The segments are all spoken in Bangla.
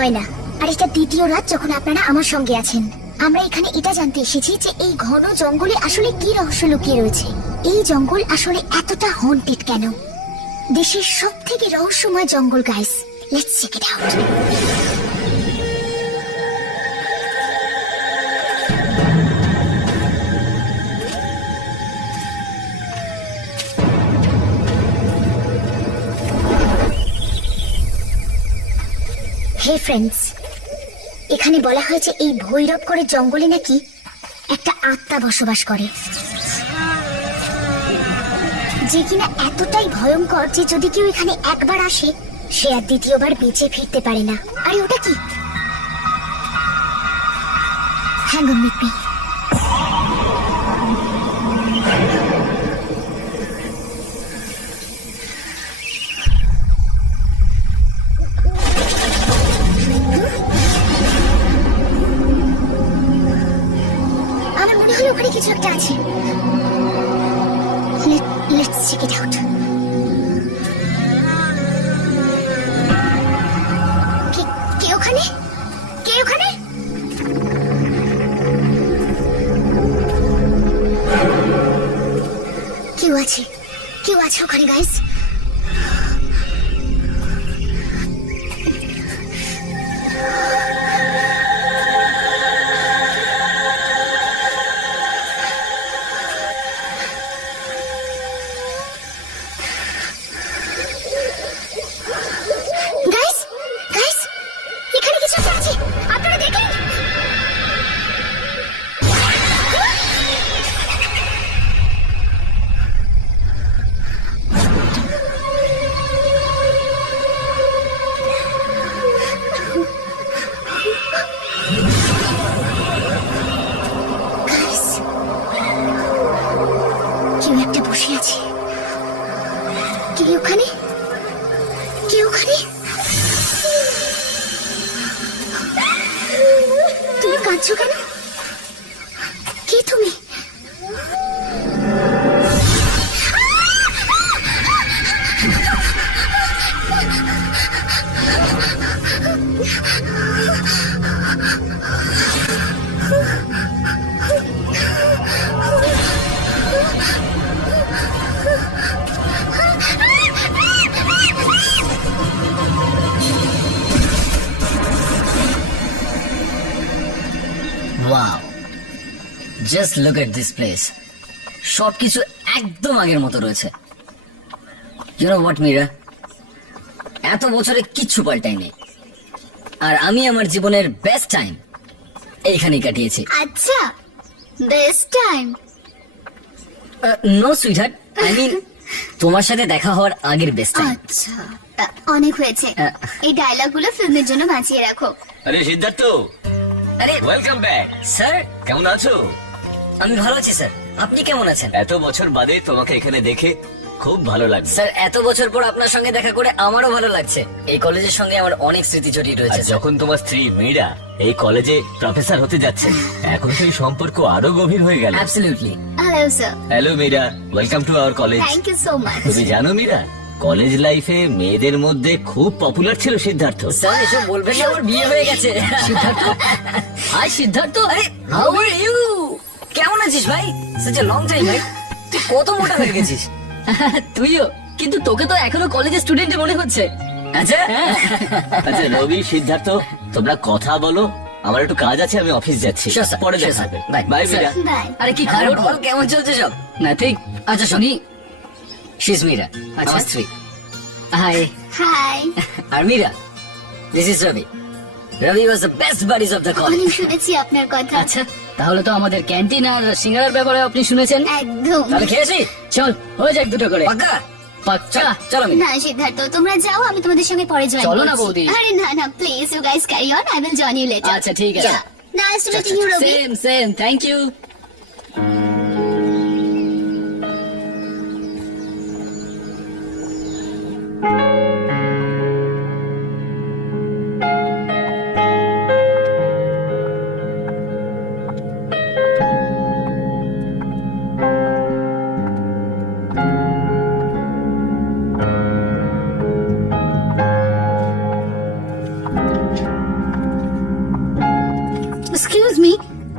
নয় না, আর এটা দ্বিতীয় রাত যখন আপনারা আমার সঙ্গে আছেন। আমরা এখানে এটা জানতে এসেছি যে এই ঘন জঙ্গলে আসলে কি রহস্য লুকিয়ে রয়েছে। এই জঙ্গল আসলে এতটা হন্টেড কেন? দেশের সব থেকে রহস্যময় জঙ্গল guys, let's check it out. Hey friends, এখানে বলা হয়েছে এই ভৈরবগড়ের জঙ্গলে নাকি একটা আত্মা বসবাস করে, যে কিনা এতটাই ভয়ঙ্কর যে যদি কেউ এখানে একবার আসে সে আর দ্বিতীয়বার বেঁচে ফিরতে পারে না। আরে ওটা কি? Hang on with me. আমার মনে হলো ওখানে কিছু একটা আছে। Let's check it out. কে ওখানে? কে ওখানে? কেউ আছে, কেউ আছে ওখানে গাইস। কেউ একটা বসে আছে। কে ওখানে? কে ওখানে? তুমি কাঁদছো কেন? কে তুমি? Wow, just look at this place. সবকিছু একদম আগের মতো রয়েছে। You know what, Mira? এত বছরে কিচ্ছু পাল্টায়নি, আর আমি আমার জীবনের বেস্ট টাইম এইখানেই কাটিয়েছি। আচ্ছা, best time? No sweetheart, I mean তোমার সাথে দেখা হওয়ার আগের বেস্ট টাইম। আচ্ছা, অনেক হয়েছে। এই ডায়লগগুলো ফিল্মের জন্য বাঁচিয়ে রাখো। আরে সিদ্ধার্থ, আরে ওয়েলকাম ব্যাক। স্যার, কেমন আছো? আমি ভালো আছি স্যার, আপনি কেমন আছেন? এত বছর বাদে তোমাকে এখানে দেখে খুব ভালো লাগছে। স্যার, এত বছর পর আপনার সঙ্গে দেখা করে আমারও ভালো লাগছে। এই কলেজের সঙ্গে আমার অনেক স্মৃতি জড়িয়ে আর রয়েছে। যখন তোমার স্ত্রী মীরা এই কলেজে প্রফেসর হতে যাচ্ছে, এখন তো এই সম্পর্ক আরো গভীর হয়ে গেল। Absolutely. Hello sir. Hello Mira, welcome to our college. Thank you so much. তুমি জানো মীরা, কলেজ লাইফে মেয়েদের মধ্যে খুব পপুলার ছিল সিদ্ধার্থ। স্যার, এসব বলবেন না, আমার বিয়ে হয়ে গেছে। সিদ্ধার্থ, হাই সিদ্ধার্থ, আরে হাউ আর ইউ? কেমন আছিস ভাই? such a long time ভাই। তুই কত মোটা হয়ে গেছিস। তুইও, কিন্তু তোকে তো এখনো কলেজের স্টুডেন্ট মনে হচ্ছে। আচ্ছা, আচ্ছা রবি, সিদ্ধার্থ, তোমরা কথা বলো, আমার একটু কাজ আছে, আমি অফিস যাচ্ছি। Sure, sir. পরে Sure, দেখা sir. হবে। Bye. Bye Sir. Mira. Bye. আরে কি আরে খবর বল, কেমন চলছে সব? না ঠিক। আচ্ছা শুনি, she's Mira, আচ্ছা। আমার স্ত্রী। হাই। হাই। আর Mira, this is Ravi. Ravi was the best buddies of the college. অনেক শুনেছি আপনার কথা। আচ্ছা, তাহলে তো আমাদের ক্যান্টিন আর সিঙ্গারার ব্যাপারে আপনি শুনেছেন। একদম। তাহলে খেয়েছি? চল হয়ে যাক দুটো করে। পাক্কা? পাক্কা। চলো মীরা। না সিদ্ধার্থ, তোমরা যাও, আমি তোমাদের সঙ্গে পরে জয়েন চলো করছি। না বৌদি। আরে না না, please you guys carry on, I will join you later. আচ্ছা ঠিক আছে। Nice to meeting you Ravi. Same same, thank you.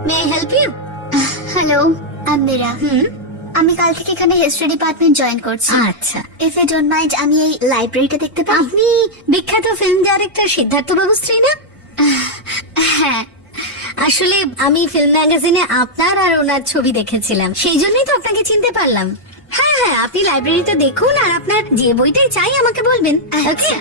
May I help you? Hello, আমি মীরা। আমি কাল থেকে এখানে হিস্ট্রি ডিপার্টমেন্ট জয়েন করছি। আচ্ছা, ইফ ইউ ডোন্ট মাইন্ড, আমি এই লাইব্রেরিটা দেখতে পারি? আপনি বিখ্যাত ফিল্ম ডাইরেক্টর সিদ্ধার্থ বাবু স্ত্রী না? হ্যাঁ। আসলে আমি ফিল্ম ম্যাগাজিনে আপনার আর ওনার ছবি দেখেছিলাম, সেই জন্যই তো আপনাকে চিনতে পারলাম। হ্যাঁ হ্যাঁ, আপনি লাইব্রেরিটা দেখুন আর আপনার যে বইটাই চাই আমাকে বলবেন। ওকে, আচ্ছা।